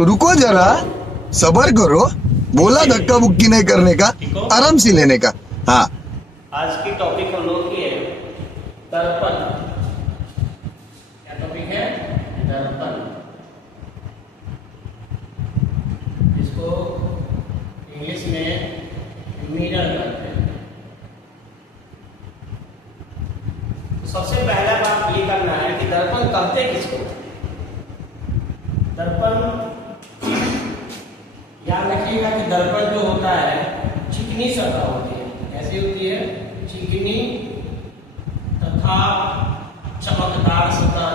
रुको जरा, सबर करो। बोला धक्का बुक्की नहीं करने का, आराम से लेने का। हाँ, आज की टॉपिक हम लोग की है दर्पण। क्या टॉपिक है? दर्पण। इसको इंग्लिश में मिरर कहते हैं। तो सबसे पहला बात ये करना है कि दर्पण कहते किसको? दर्पण याद रखिएगा कि दर्पण जो होता है चिकनी सतह होती है। कैसी होती है? चिकनी तथा चमकदार सतह।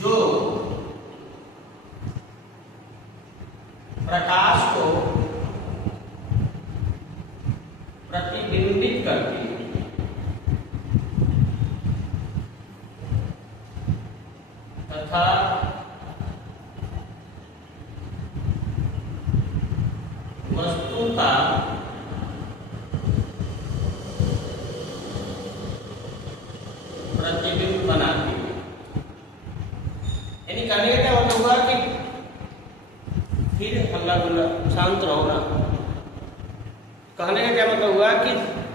जो प्रकाश को प्रतिबिंबित करती है तथा वस्तु का प्रतिबिंब बनाती है। यानी कहने का क्या मतलब हुआ कि फिर हल्ला गुल्ला शांत रहो ना। कहने का क्या मतलब हुआ कि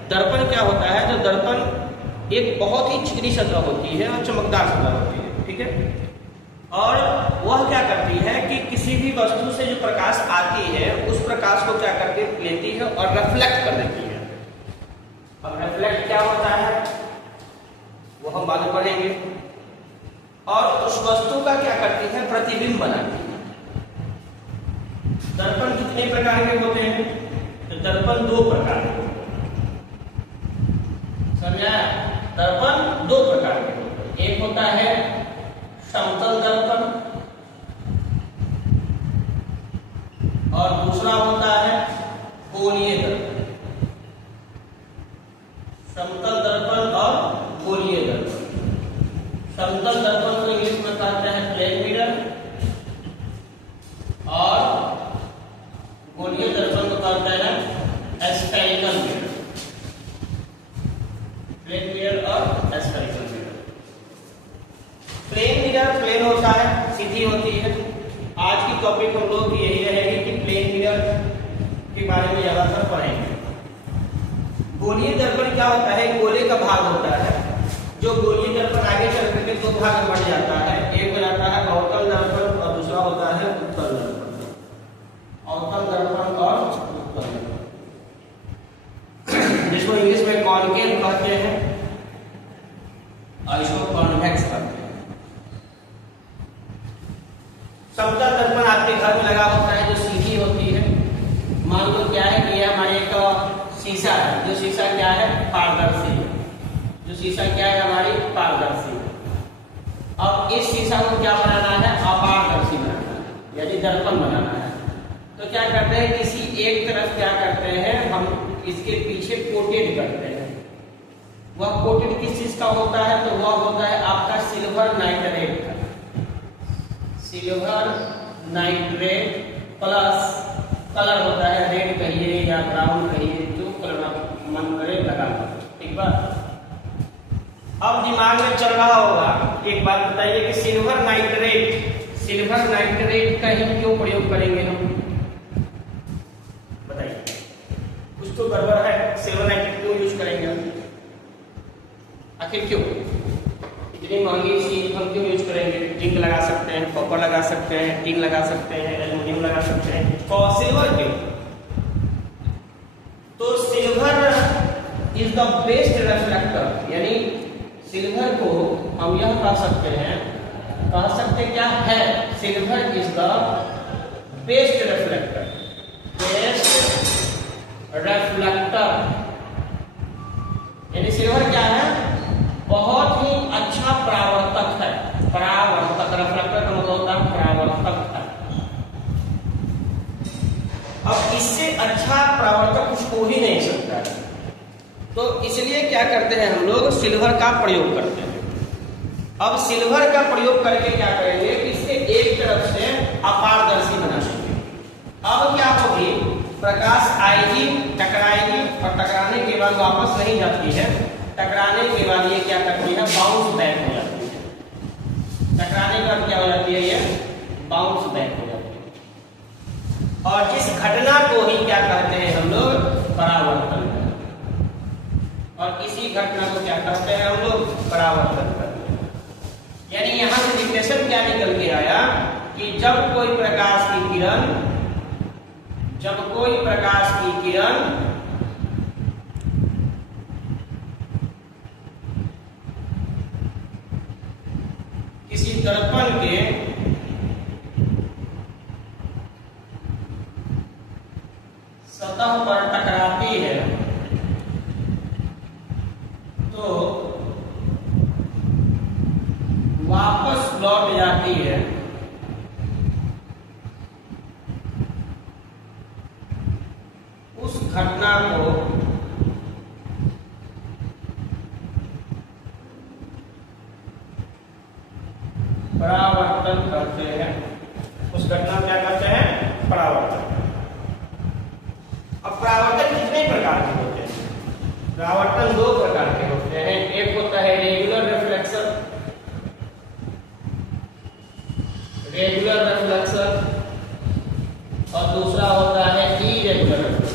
दर्पण क्या होता है? जो दर्पण एक बहुत ही चिकनी सतह होती है और चमकदार सतह होती है, ठीक है। और वह क्या करती है कि किसी भी वस्तु से जो प्रकाश आती है उस प्रकाश को क्या करके लेती है और रिफ्लेक्ट कर देती है। अब रिफ्लेक्ट क्या होता है वो हम बाद में पढ़ेंगे। और उस वस्तु का क्या करती है? प्रतिबिंब बनाती है। दर्पण कितने प्रकार के होते हैं? तो दर्पण दो प्रकार के होते हैं। समझा? दर्पण दो प्रकार के होते हैं। एक होता है समतल दर्पण और दूसरा होता है कोणीय दर्पण। समतल दर्पण और कोणीय दर्पण। समतल दर्पण को इंग्लिश में कहते हैं प्लेन मिरर और कोणीय दर्पण को कहते हैं एस्फेरिकल मिरर। प्लेन मिरर और एस्फेरिकल मिरर। प्लेन मिरर प्लेन होता है, सीधी होती है। आज की टॉपिक हम लोग यही रहेगी कि प्लेन मिरर के बारे में ज्यादातर पढ़ेंगे। गोलीय दर्पण क्या होता है? गोले का भाग होता है। जो गोलीय दर्पण आगे चल करके दो भाग में बढ़ जाता है। एक हो जाता है अवतल दर्पण और दूसरा होता है उत्तल दर्पण। अवतल दर्पण और उत्तल दर्पण, जिसको इंग्लिश में कॉनकेव कहते हैं और इसको कॉन्वेक्स कहते हैं। समतल दर्पण आपके घर में लगा होता है जो सीधी होती है। मान लो क्या है कि यह हमारे एक शीशा है। जो शीशा क्या है? पारदर्शी है। जो शीशा क्या है? हमारी पारदर्शी है। अब इस शीशा को क्या बनाना है? अपारदर्शी बनाना है, यानी दर्पण बनाना है। तो क्या करते हैं? किसी एक तरफ क्या करते हैं हम इसके पीछे कोटेड करते हैं। वह कोटेड किस चीज का होता है? तो वह होता है आपका सिल्वर नाइट्रेट का। सिल्वर नाइट्रेट प्लस कलर होता है, रेड कहिए या ब्राउन कहिए, जो कलर आप मन करे लगा लो, ठीक बा। अब दिमाग में चल रहा होगा, एक बात बताइए कि सिल्वर नाइट्रेट का ही क्यों प्रयोग करेंगे हम? बताइए, कुछ तो गड़बड़ है। सिल्वर नाइट्रेट क्यों यूज करेंगे हम? आखिर क्यों? इतनी महंगी चीज हम क्यों यूज करेंगे? जिंक लगा सकते हैं, कॉपर लगा सकते हैं, टिन लगा सकते हैं, एल्युमिनियम लगा सकते हैं, और सिल्वर क्यों? तो silver is the best reflector. यानी सिल्वर को हम यह कह सकते क्या है? Silver is the best reflector. यानी सिल्वर क्या है? बहुत ही अच्छा परावर्तक है। परावर्तक, रिफ्लेक्टर का मतलब होता है परावर्तक है। अब इससे अच्छा परावर्तक कुछ हो ही नहीं सकता है। तो इसलिए क्या करते हैं हम लोग? सिल्वर का प्रयोग करते हैं। अब सिल्वर का प्रयोग करके क्या करेंगे कि इसे एक तरफ से अपारदर्शी बना देंगे। अब क्या होगी? प्रकाश आएगी, टकराएगी और टकराने के बाद वापस नहीं जाती है, टकराने के बाद ये क्या करती है, बाउंस बैक हो जाती है। टकराने के बाद क्या हो जाती है, ये बाउंस बैक हो जाती है। और जिस घटना को ही क्या कहते हैं हम लोग, परावर्तन। और इसी घटना को क्या कहते हैं हम लोग, परावर्तन करते हैं। यानी यहां से डिफिनेशन क्या निकल के आया कि जब कोई प्रकाश की किरण किसी दर्पण के सतह पर टकराती है तो वापस लौट जाती है उस घटना को परावर्तन करते हैं। उस घटना क्या करते हैं, परावर्तन। अब परावर्तन कितने प्रकार के होते हैं, परावर्तन दो प्रकार के होते हैं। एक होता है रेगुलर रिफ्लेक्शन, और दूसरा होता है इरेगुलर रिफ्लेक्शन।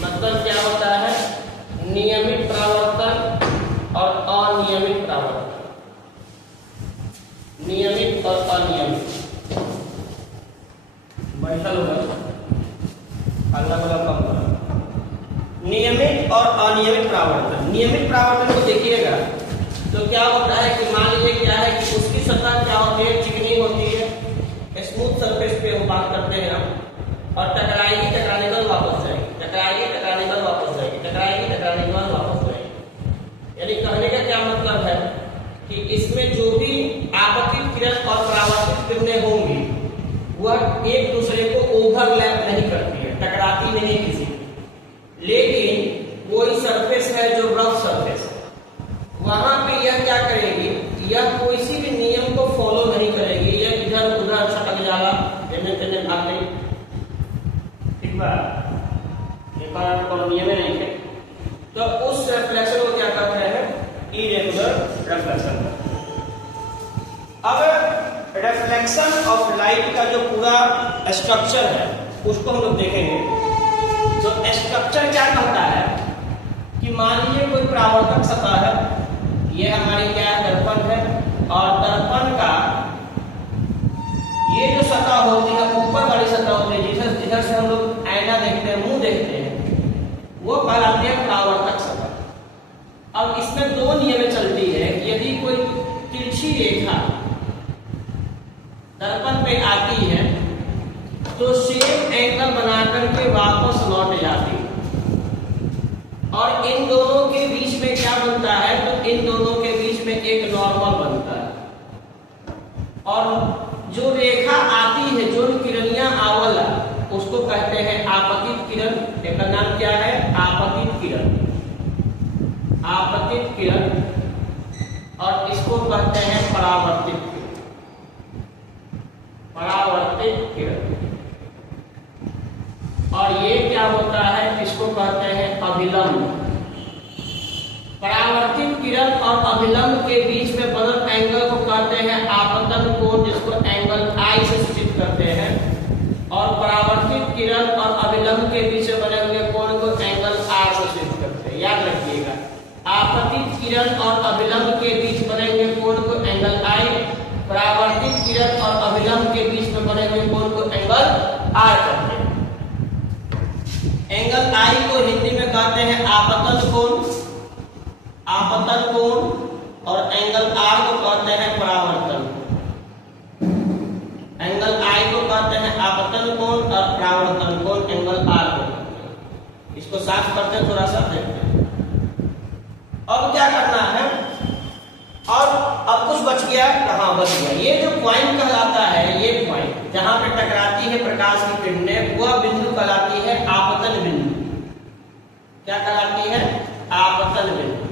मतलब क्या होता है, नियमित परावर्तन और अनियमित परावर्तन, नियमित और अनियमित। बैठल होगा अलग अलग कम करो। नियमित और अनियमित परावर्तन। नियमित परावर्तन को देखिएगा तो क्या होता है कि मान लीजिए क्या है कि उसकी सतह क्या होती है, चिकनी होती है, स्मूथ सरफेस पे हम बात करते हैं हम, और टकराएगी, टकराने के बाद वापस जाएगी, टकराएगी, टकराने के बाद वापस जाएगी, टकराएगी, टकराने के बाद वापस जाएगी। यानी कहने का क्या मतलब है कि इसमें जो भी आपतित किरण और परावर्तित किरणें होंगी वह एक दूसरे को ओवरलैप नहीं करती है, टकराती नहीं किसी। लेकिन कोई सरफेस है जो रफ सरफेस, वहां पे यह क्या करेगी, यह किसी भी नियम को फॉलो नहीं करेगी, यह इधर उधर सटक जाला, जने तने भाग गई। ठीक बा, एक बार को नियम नहीं है तो उस रिफ्लेक्शन को क्या कहते हैं, इरेगुलर रिफ्लेक्शन। अब रिफ्लेक्शन ऑफ लाइट का जो पूरा स्ट्रक्चर है उसको हम लोग देखेंगे। जो स्ट्रक्चर क्या कहता है कि मान लीजिए कोई परावर्तक सतह है, ये हमारी क्या है, दर्पण है, और दर्पण का ये जो सतह होती है, ऊपर वाली सतह होती है, जिधर से हम लोग आईना देखते हैं, मुंह देखते हैं, वो कहलाती है परावर्तक सतह। अब इसमें दो नियम चलती है, यदि कोई तिरछी रेखा दर्पण पे आती है तो सेम एंगल बनाकर के वापस लौट जाती है, और इन दोनों के बीच में क्या बनता है, तो इन दोनों के बीच में एक नॉर्मल बनता है। और जो रेखा आती है, जो किरणियां आवला, उसको कहते हैं आपतित किरण। एक नाम क्या है, आपतित किरण, आपतित किरण। और इसको कहते हैं परावर्तित किरण, परावर्तित किरण। और ये क्या होता है, इसको कहते हैं अभिलंब। परावर्तित किरण और अभिलंब के बीच में बनल एंगल को कहते हैं आपतन कोण, जिसको एंगल आई से सूचित करते हैं। और परावर्तित किरण और अभिलंब के बीच में बने हुए कोण को एंगल आर से सूचित करते हैं। याद रखिएगा, आपतित किरण और अभिलंब के बीच बने हुए कोण को एंगल आई, परावर्तित किरण और अभिलंब के बीच में बने हुए कोण को एंगल आर कहते हैं। एंगल आई को हिंदी में कहते हैं आपतन कोण, आपतन कोण, और एंगल आर को कहते हैं परावर्तन। एंगल आई को कहते हैं आपतन कोण और परावर्तन कोण एंगल आर को कहते हैं। इसको साफ करते हैं, थोड़ा सा देखते हैं। अब क्या करना है, और अब कुछ बच गया, कहाँ बच गया, ये जो पॉइंट कहलाता है, ये पॉइंट जहां पे टकराती है प्रकाश की किरणें, वह बिंदु कहलाती है आपतन बिंदु। क्या कहलाती है, आपतन बिंदु।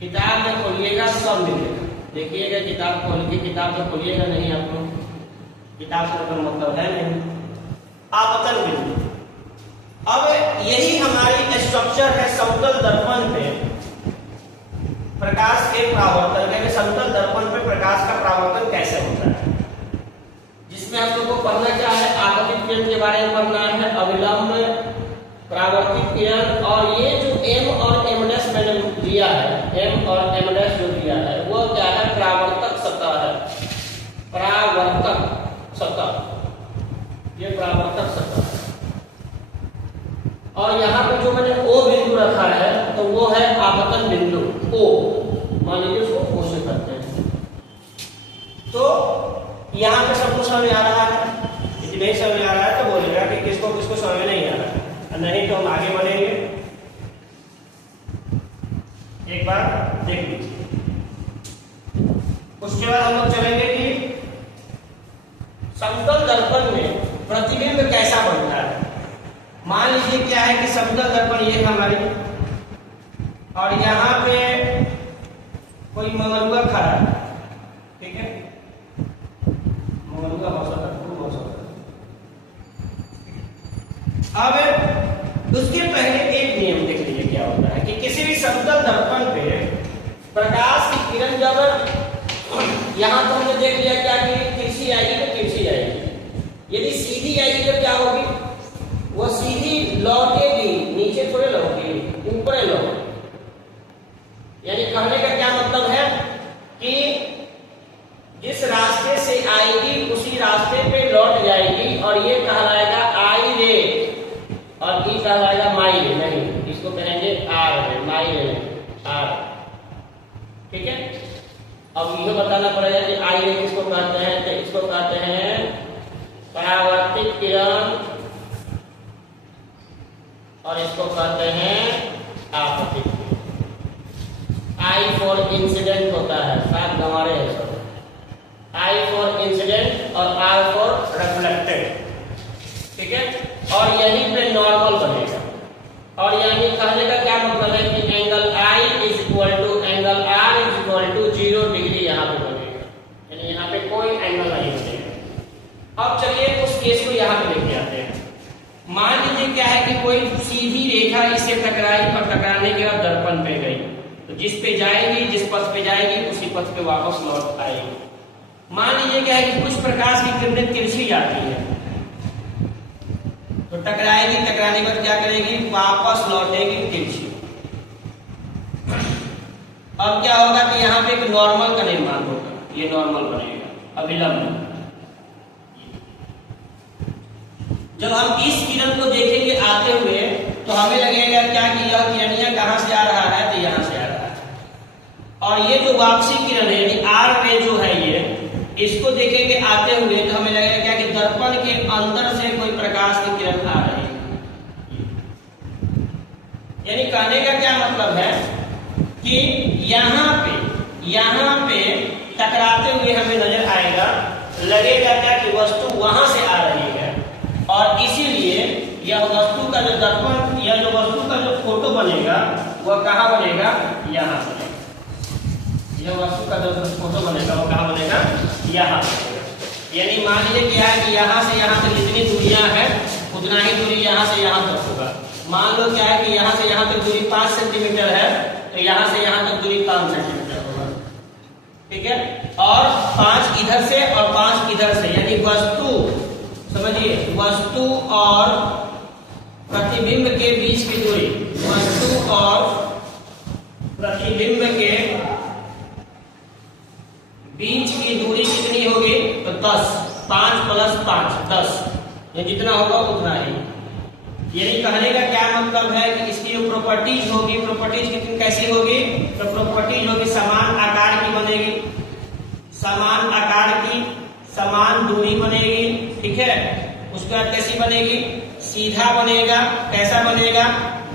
किताब में खोलिएगा सब मिलेगा, देखिएगा किताब खोल के, किताब में खोलिएगा नहीं, आपको किताब से मतलब है नहीं। आपतन बिंदु। अब यही हमारी स्ट्रक्चर है समतल दर्पण पे प्रकाश के परावर्तन का, समतल दर्पण पे प्रकाश का परावर्तन कैसे होता है, जिसमें हम लोग को पढ़ना क्या है, आपतित किरण के बारे में पढ़ना है, अविलंब परावर्तित किरण, और ये जो एम और एमएस मैंने दिया है, एम और एमएस जो दिया है वो क्या है, परावर्तक सतह है, परावर्तक सतह, ये परावर्तक सतह है। और यहाँ पे जो मैंने ओ बिंदु रखा है तो वो है आपतन बिंदु ओ, मान लीजिए उसको ओ से करते हैं। तो यहाँ पे सबको समझ आ रहा है, यदि नहीं समझ आ रहा है तो बोलेगा कि किसको किसको समझ नहीं आ रहा है, नहीं तो हम आगे बढ़ेंगे। एक बार देख लीजिए, उसके बाद हम लोग चलेंगे कि समतल दर्पण में प्रतिबिंब कैसा बनता है। मान लीजिए क्या है कि समतल दर्पण ये हमारी, और यहाँ पे कोई मंगरुआ खड़ा है, ठीक है, मंगरुआ हो सकता है, हो सकता है। अब उसके पहले एक नियम देख लीजिए क्या होता है कि किसी भी समतल दर्पण पे प्रकाश की किरण जब यहाँ तो हमने देख लिया क्या कि तिरछी आएगी तो तिरछी आएगी, यदि सीधी आएगी तो क्या होगी, वो सीधी लौटेगी, नीचे थोड़े लौटेगी, ऊपर लौटेगी। यानी कहने का क्या मतलब है कि जिस रास्ते से आएगी उसी रास्ते पे लौट जाएगी, और ये कहलाएगा आई रे, और ये कहलाएगा माई रे, नहीं इसको कहेंगे आर रे, माई रे, आर, ठीक है। अब यह बताना पड़ेगा कि आई रे किसको कहते हैं, तो इसको कहते हैं परावर्तित किरण, और इसको कहते हैं आपतित किरण। आई फॉर इंसिडेंट होता है, साथ गंवारे है सब, आई फॉर इंसिडेंट और आर फॉर रिफ्लेक्टेड, ठीक है। और यहीं पे नॉर्मल बनेगा, और यानी कहने का क्या मतलब है कि angle I is equal to angle R is equal to 0 degree यहाँ पे बनेगा, यानी यहाँ पे कोई एंगल नहीं बनेगा। अब चलिए उस केस को यहाँ पे लेके आते हैं। मान लीजिए क्या है कि कोई सीधी रेखा इससे टकराई, और टकराने के बाद दर्पण पे गई, तो जिस पे जाएगी, जिस पथ पे जाएगी उसी पथ पे वापस लौट आएगी। मान लीजिए क्या है कि कुछ प्रकाश की किरणें तिरछी जाती है, तो टकराएगी, टकराने के बाद क्या करेगी, वापस लौटेगी तिरछी। अब क्या होगा कि यहाँ पे एक नॉर्मल का निर्माण होगा, ये नॉर्मल बनेगा अभिलंब। जब हम इस किरण को देखेंगे आते हुए तो हमें लगेगा क्या कि यह किरणिया कहाँ से आ रहा है, तो यहाँ से आ रहा है, और ये जो वापसी किरण है यानी आर रे जो है ये, इसको देखेंगे आते हुए तो हमें लगेगा क्या कि दर्पण के अंदर से कोई प्रकाश की किरण आ रही है। यानी कहने का क्या मतलब है कि यहाँ पे टकराते हुए हमें नजर आएगा, लगेगा क्या कि वस्तु वहां से आ रही है, और इसीलिए यह वस्तु का जो दर्पण या जो वस्तु का जो फोटो बनेगा वह कहाँ बनेगा, यहाँ बनेगा। यह वस्तु का जो फोटो बनेगा वो कहाँ बनेगा, यहाँ बनेगा। यानी मान लीजिए क्या है कि यहाँ से यहाँ तक जितनी दूरियां हैं उतना ही दूरी यहाँ से यहाँ तक होगा। मान लो क्या है कि यहाँ से यहाँ तक दूरी 5 सेंटीमीटर है, तो यहाँ से यहाँ तक दूरी 5 सेंटीमीटर होगा, ठीक है। और 5 इधर से और 5 इधर से, यानी वस्तु समझिए, वस्तु और प्रतिबिंब के बीच की दूरी, वस्तु और प्रतिबिंब के बीच की दूरी कितनी होगी, तो 10, 5 + 5 10, ये जितना होगा उतना ही। यही कहने का क्या मतलब है कि इसकी जो प्रॉपर्टीज होगी, प्रॉपर्टीज कितनी कैसी होगी, तो प्रॉपर्टीज होगी समान आकार की बनेगी, समान आकार की, समान दूरी बनेगी, ठीक है। उसके बाद कैसी बनेगी, सीधा बनेगा, कैसा बनेगा,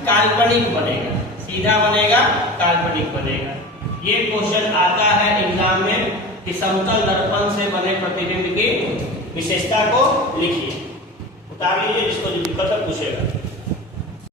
काल्पनिक बनेगा, सीधा बनेगा, काल्पनिक बनेगा। ये क्वेश्चन आता है एग्जाम में कि समतल दर्पण से बने प्रतिबिंब की विशेषता को लिखिए, उतार लीजिए, जिसको दिक्कत है पूछेगा।